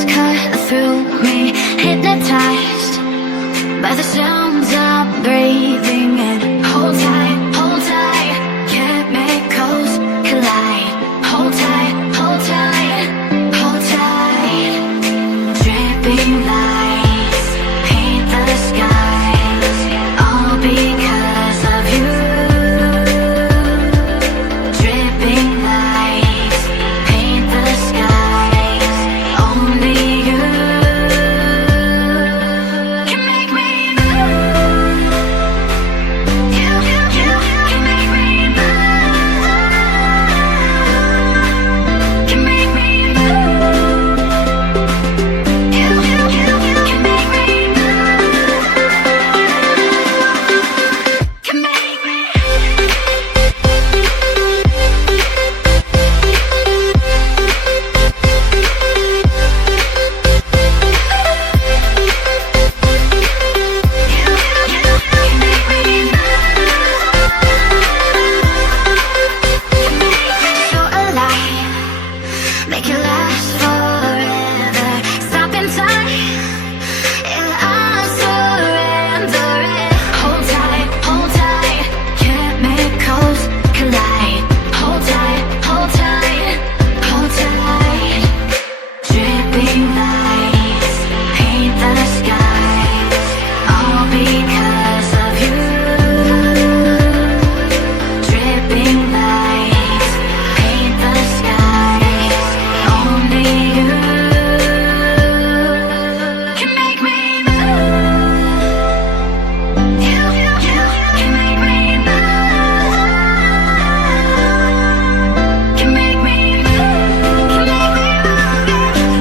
waves cut through me, hypnotized by the sounds I'm breathing in. Hold tight, can't make coast collide. Hold tight, hold tight, hold tight. Dripping lights paint the skies, all because of you. Dripping lights paint the skies, only you can make me move. You can make me move. Can make me move. You can make me move. Can make me. So alive, make it last forever. Stop in time, yeah, I surrender it. Hold tight, can't make coast collide. Hold tight, hold tight, hold tight. Dripping lights paint the skies, all because of you. Dripping lights paint the skies, only you can make me move. You can make me move. Can make me move. Can make me move.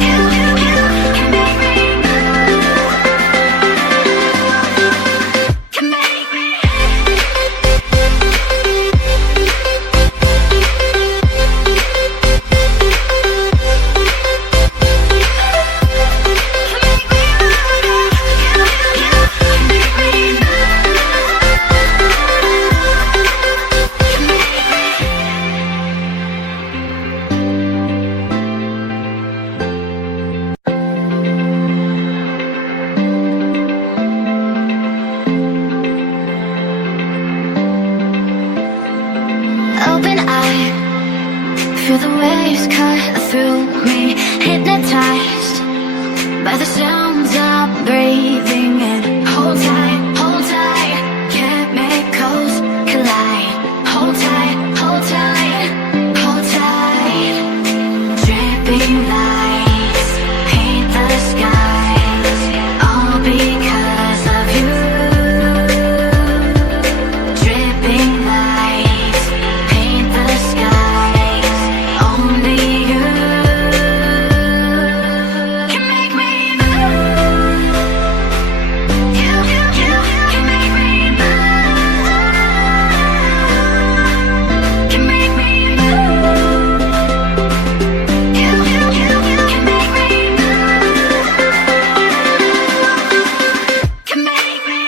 You can make me move. Can make me. Open eye, feel the waves cut through me, hypnotized by the sounds I'm breathing in. Hold tight, can't make coast collide. Hold tight, hold tight, hold tight. Dripping lights paint the skies, all because of you. Dripping lights paint the skies, only you can make me move. You can make me move. Can make me move. You can make me move. Can make me.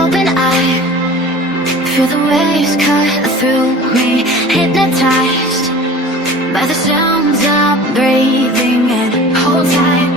Open eye, feel the waves cut through me, hypnotized by the sounds I'm breathing in. Hold tight,